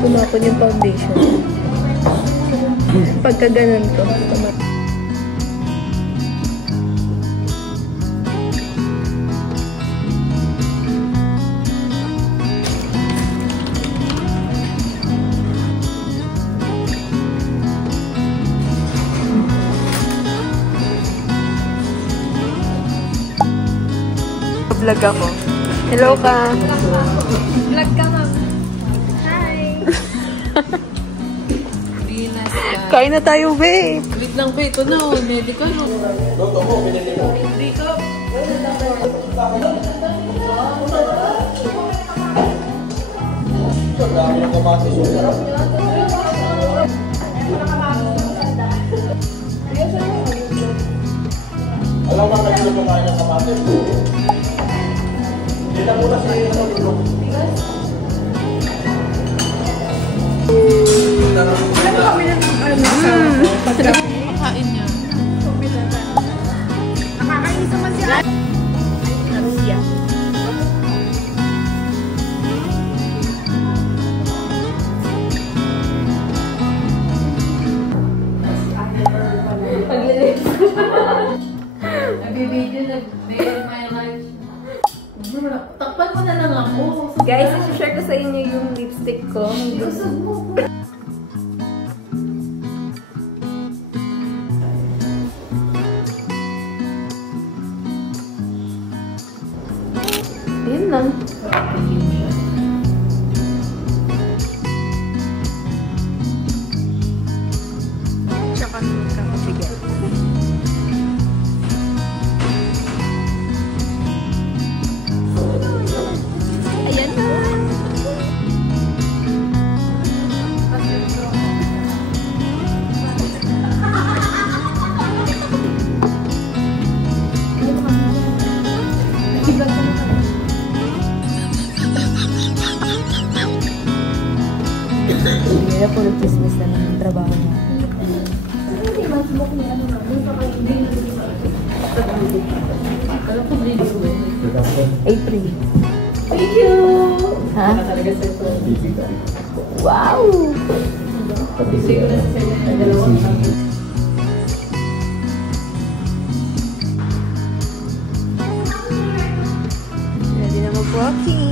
Pumakon yung foundation. Pagka ganun ko. Vlog ako. Hello ka. Vlog ka, ma'am. Hi. Kain na tayo, babe. Wait lang, babe. Ito na, oh. Medical, no? Loto mo, pinili ko. Ito, dami ng kamatis. Sarap. Alam mo, nagluto kayo ng kamatis. Kita muna sa iyo ng ulo. Makain niya. Nakakainis naman siya. Narusia. Paglilis. Nagbibideo na bail my life. Takpan mo na lang ako. Guys, isi-share ko sa inyo yung lipstick ko. Iusog mo. Ayun lang. Tsaka ka. Sige. Ayan na. Hindi na puro chismis na ng trabaho mo. April. Thank you! Ha? Wow! Siguro na sa dalawang Ready na mag-walking.